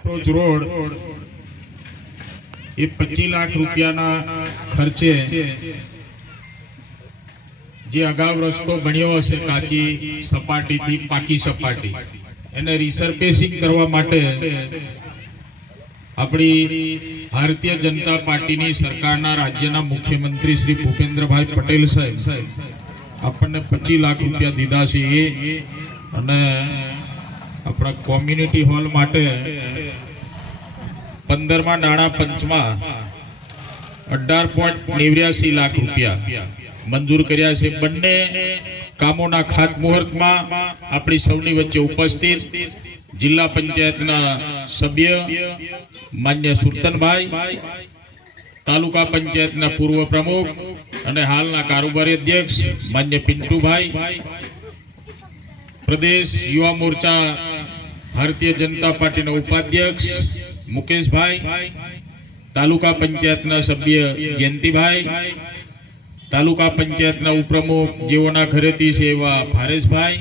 Approach road એ પચીસ લાખ રૂપિયાના ખર્ચે જે અગાઉ રસ્તો ગણ્યો હશે કાચી સપાટીથી પાકી સપાટી, એને રિસર્ફેસિંગ કરવા માટે આપણી ભારતીય જનતા પાર્ટીની સરકારના રાજ્યના મુખ્યમંત્રી શ્રી ભૂપેન્દ્રભાઈ પટેલ સાહેબ, આપણને પચીસ લાખ રૂપિયા દીધા છે એ, અને આપણા કોમ્યુનિટી હોલ માટે પંદરમા નાણાં પંચમાં અઢાર પોઈન્ટ નેવ્યાસી લાખ રૂપિયા મંજૂર કર્યા છે. બંને કામોના ખાતમુહૂર્તમાં આપણી સૌની વચ્ચે ઉપસ્થિત જિલ્લા પંચાયતના સભ્ય માન્ય સુરતનભાઈ, તાલુકા પંચાયતના પૂર્વ પ્રમુખ અને હાલના કારોબારી અધ્યક્ષ માન્ય પિન્ટુભાઈ પ્રદેશ યુવા મોરચા ભારતીય જનતા પાર્ટીના ઉપાધ્યક્ષ મુકેશભાઈ, તાલુકા પંચાયતના સભ્ય જયંતિભાઈ, તાલુકા પંચાયતના ઉપપ્રમુખ જેઓના ઘરેથી છે એવા ભારેશભાઈ,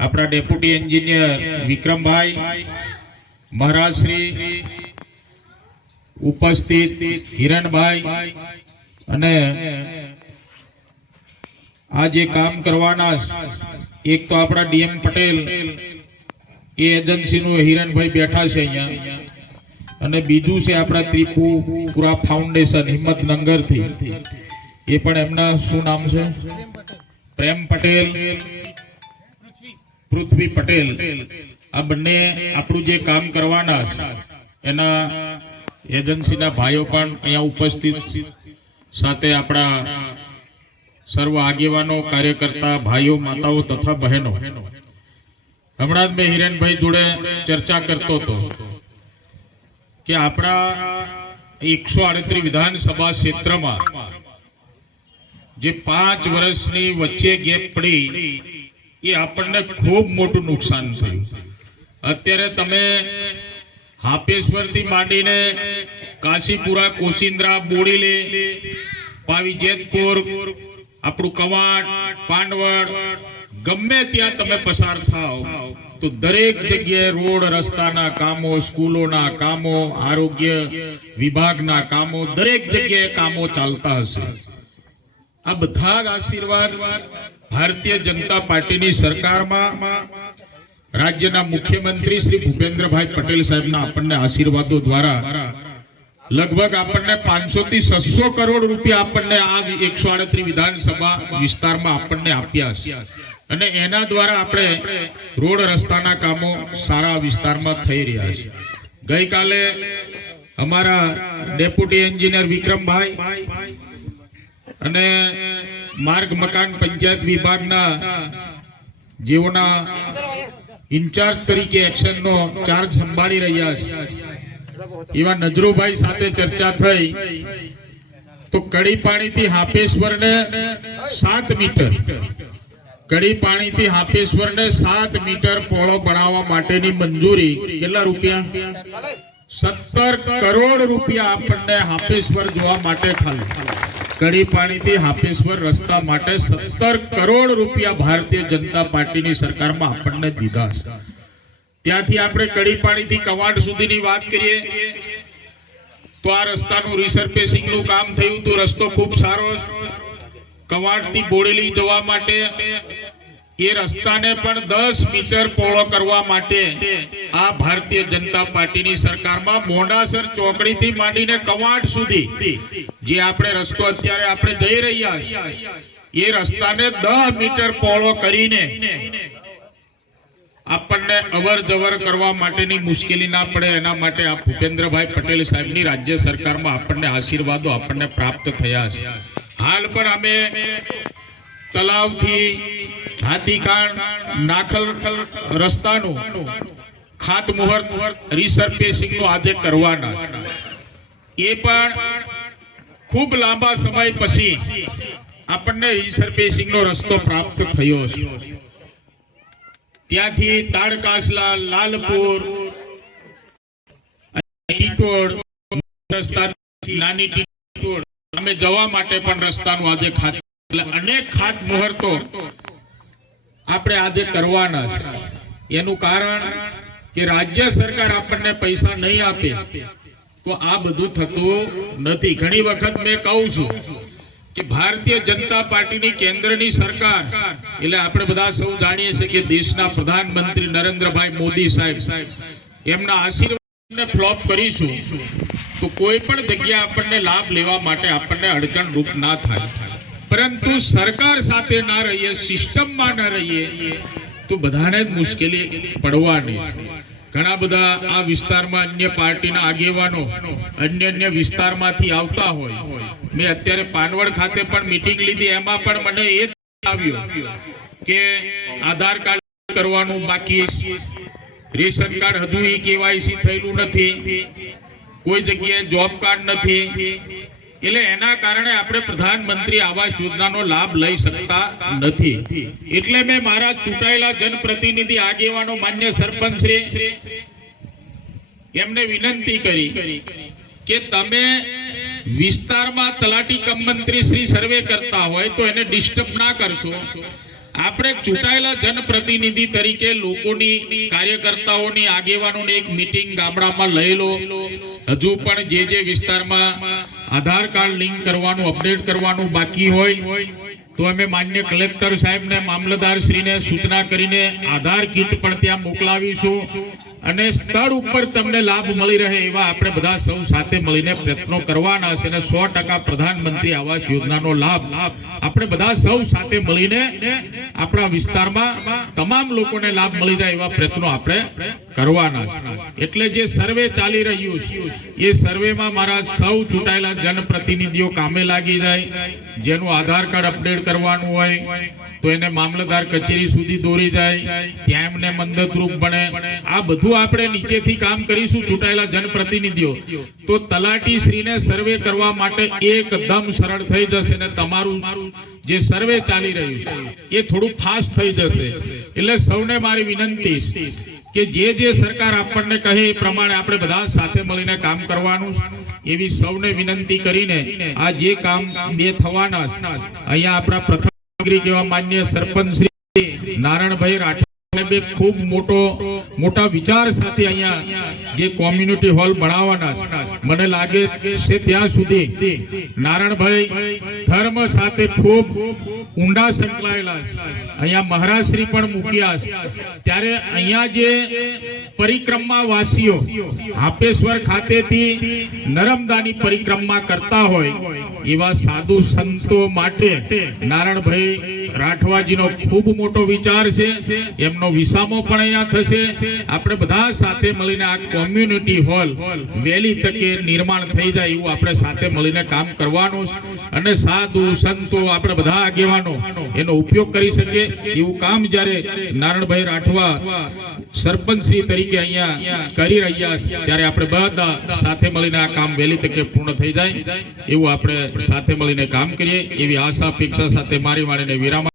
આપણા ડેપ્યુટી એન્જિનિયર વિક્રમભાઈ મહારાજશ્રી ઉપસ્થિત હિરણભાઈ અને આ જે કામ કરવાના એક તો આપણા ડીએમ પટેલ એ એજન્સીનું હિરણભાઈ બેઠા છે અહીંયા. અને બીજું છે આપણા ત્રિપુરા ફાઉન્ડેશન, હિંમતનગરથી. એ પણ એમના શું નામ છે? પ્રેમ પટેલ, પૃથ્વી પટેલ. આ બંને આપણું જે કામ કરવાના એના એજન્સીના ભાઈઓ પણ અહીંયા ઉપસ્થિત સાથે આપણા સર્વ આગેવાનો, કાર્યકર્તા, ભાઈઓ, માતાઓ તથા બહેનો. હમણાં જ મેં હિરેનભાઈ જોડે ચર્ચા કરતો હતો કે આપણા એકસો આડત્રીસ વિધાનસભા ક્ષેત્રમાં જે પાંચ વર્ષની વચ્ચે ગેપ પડી, એ આપણને ખૂબ મોટું નુકસાન થયું. અત્યારે તમે હાપેશ્વરથી માંડીને કાશીપુરા, કોશિંદ્રા, બોડીલે પાવી જેતપુર આપણું કવાટ, પાંડવડ, ગમે ત્યાં તમે પસાર થાઓ, તો દરેક જગ્યાએ રોડ, રસ્તાના કામો, સ્કૂલોના કામો, આરોગ્ય વિભાગના કામો, દરેક જગ્યાએ કામો ચાલતા હશે. આ બધા આશીર્વાદ ભારતીય જનતા પાર્ટીની સરકારમાં, રાજ્યના મુખ્યમંત્રી શ્રી ભૂપેન્દ્રભાઈ પટેલ સાહેબના આપણને આશીર્વાદો દ્વારા લગભગ આપણને પાંચસો થી છસો કરોડ રૂપિયા આપણને આ એકસો આડત્રીસ વિધાનસભા વિસ્તારમાં આપણને આપ્યા છે. અને એના દ્વારા આપણે રોડ રસ્તાના કામો સારા વિસ્તારમાં થઈ રહ્યા છે. ગઈકાલે અમારા ડેપ્યુટી એન્જિનિયર વિક્રમભાઈ અને માર્ગ મકાન પંચાયત વિભાગના જેઓના ઇન્ચાર્જ તરીકે એક્શનનો ચાર્જ સંભાળી રહ્યા છે. એવા નજરુભાઈ સાથે ચર્ચા થઈ. તો કડી પાણીથી હાપેશ્વરને સાત મીટર. કડી પાણીથી હાપેશ્વરને સાત મીટર પોળો બનાવવા માટેની મંજૂરી કેટલા રૂપિયા? સત્તર કરોડ રૂપિયા આપણને હાપેશ્વર જોવા માટે ખાલી. કડી પાણીથી હાપેશ્વર રસ્તા માટે સત્તર કરોડ રૂપિયા ભારતીય જનતા પાર્ટીની સરકારમાં આપણને દીધા છે. ત્યાંથી આપણે કડી પાણીથી કવાડ સુધીની વાત કરીએ. તો આ રસ્તાનું રિસર્ફેસિંગનું કામ થયું તો રસ્તો ખૂબ સારો કવાડથી બોડેલી જવા માટે, એ રસ્તાને પણ દસ મીટર પહોળો કરવા માટે આ ભારતીય જનતા પાર્ટીની સરકારમાં મોડાસર ચોકડીથી માંડીને કવાડ સુધી જે આપણે રસ્તો અત્યારે આપણે જઈ રહ્યા છીએ, એ રસ્તાને દસ મીટર પહોળો કરીને આપણને અવર જવર કરવા માટેની મુશ્કેલી ના પડે, એના માટે આ ભૂપેન્દ્રભાઈ પટેલ સાહેબની રાજ્ય સરકારમાં આપણને આશીર્વાદો આપણને પ્રાપ્ત થયા છે. હાલ પણ અમે તલાવથી હાથીકાણ નાખલ રસ્તાનું ખાતમુહૂર્ત રિસર્ફેસિંગનું આજે કરવાના એ પણ ખૂબ લાંબા સમય પછી આપણને રિસર્ફેસિંગનો રસ્તો પ્રાપ્ત થયો છે. ત્યાંથી તાડકાસલા, લાલપુર નાની ટીકોડ. અમે જવા માટે પણ રસ્તાનું આજે ખાત અનેક ખાત મુહૂર્તો આપણે આજે કરવાના એનું કારણ કે રાજ્ય સરકાર આપણને પૈસા નહીં આપે, તો આ બધું થતું નથી. ઘણી વખત મેં કહું છું કે ભારતીય જનતા પાર્ટીની કેન્દ્રની સરકાર, એટલે આપણે બધા સૌ જાણીએ છીએ કે દેશના પ્રધાનમંત્રી નરેન્દ્રભાઈ મોદી સાહેબ, એમના આશીર્વાદને ફ્લોપ કરીશું, તો કોઈ પણ જગ્યા આપણને લાભ લેવા માટે આપણને અડચણ રૂપ ના થાય. પરંતુ સરકાર સાથે ના રહીએ સિસ્ટમમાં ના રહીએ, તો બધાને જ મુશ્કેલી પડવાની. ઘણા બધા આ વિસ્તારમાં અન્ય પાર્ટીના આગેવાનો અન્ય અન્ય વિસ્તારમાંથી આવતા હોય. મેં અત્યારે પાનવડ ખાતે પણ મિટિંગ લીધી, એમાં પણ મને એ આવ્યો કે આધાર કાર્ડ કરવાનું બાકી રેશન કાર્ડ હજુ કેવાયસી થયેલું નથી. કોઈ જગ્યાએ જોબ કાર્ડ નથી. એટલે એના કારણે આપણે પ્રધાનમંત્રી આવાસ યોજનાનો લાભ લઈ શકતા નથી. એટલે મેં મારા ચૂંટાયેલા જનપ્રતિનિધિ આગેવાનો, માન્ય સરપંચ શ્રી એમને વિનંતી કરી કે તમે વિસ્તારમાં તલાટી કમ મંત્રી શ્રી સર્વે કરતા હોય તો એને ડિસ્ટર્બ ના કરશો. આપણે ચૂંટાયેલા જનપ્રતિનિધિ તરીકે લોકોની, કાર્યકર્તાઓની, આગેવાનોની એક મિટિંગ ગામડામાં લઈ લો હજુ પણ જે જે વિસ્તારમાં આધાર કાર્ડ લિંક કરવાનું, અપડેટ કરવાનું બાકી હોય, તો અમે માન્ય કલેક્ટર સાહેબને મામલતદાર શ્રીને સૂચના કરીને આધાર કીટ પણ ત્યાં મોકલાવીશું. અને સ્થળ ઉપર તમને લાભ મળી રહે એવા આપણે બધા સૌ સાથે મળીને પ્રયત્નો કરવાના છે અને સો પ્રધાનમંત્રી આવાસ યોજનાનો લાભ આપણે બધા સૌ સાથે મળીને આપણા વિસ્તારમાં તમામ લોકોને લાભ મળી જાય એવા પ્રયત્નો આપણે કરવાના. એટલે જે સર્વે ચાલી રહ્યું છે, એ સર્વેમાં મારા સૌ ચૂંટાયેલા જનપ્રતિનિધિઓ કામે લાગી જાય, જેનું આધાર કાર્ડ અપડેટ કરવાનું હોય, તો એને મામલતદાર કચેરી સુધી દોરી જાય, ત્યાં એમને મદદરૂપ બને આ બધું આપણે નીચેથી કામ કરીશું ચૂંટાયેલા જનપ્રતિનિધિઓ, તો તલાટી શ્રીને સર્વે કરવા માટે એકદમ સરળ થઈ જશે ને તમારું જે સર્વે ચાલી રહ્યું એ થોડું ફાસ્ટ થઈ જશે. એટલે સૌને મારી વિનંતી કે જે જે સરકાર આપણને કહે એ પ્રમાણે આપણે બધા સાથે મળીને કામ કરવાનું. એવી સૌને વિનંતી કરીને આ જે કામ બે થવાના અહીંયા આપણા પ્રથમ એવા માન્ય સરપંચ શ્રી નારાયણભાઈ રાઠોડ બે ખૂબ મોટો, મોટા વિચાર સાથે અહીંયા જે કોમ્યુનિટી હોલ બનાવવાના મને લાગે છે ત્યાં સુધી નારાયણભાઈ ધર્મ સાથે ખૂબ ઊંડા સંકળાયેલા અહીંયા મહારાજ શ્રી પણ મૂક્યા ત્યારે અહીંયા જે પરિક્રમા વાસીઓ હાપેશ્વર ખાતેથી નરમદાની પરિક્રમા કરતા હોય, એવા સાધુ સંતો માટે નારાયણભાઈ રાઠવાજીનો ખૂબ મોટો વિચાર છે. એમનો વિસામો પણ અહીંયા થશે. આપણે બધા સાથે મળીને આ કોમ્યુનિટી હોલ વહેલી તકે નિર્માણ થઈ જાય એવું આપણે સાથે મળીને કામ કરવાનું અને સાધુ સંતો આપણે બધા આગેવાનો એનો ઉપયોગ કરી શકીએ. એવું કામ જ્યારે નારાયણભાઈ રાઠવા સરપંચ શ્રી તરીકે અહીંયા કરી રહ્યા ત્યારે આપણે બધા સાથે મળીને આ કામ વહેલી તકે પૂર્ણ થઈ જાય. એવું આપણે સાથે મળીને કામ કરીએ. એવી આશા, અપેક્ષા સાથે મારી વાણીને વિરામ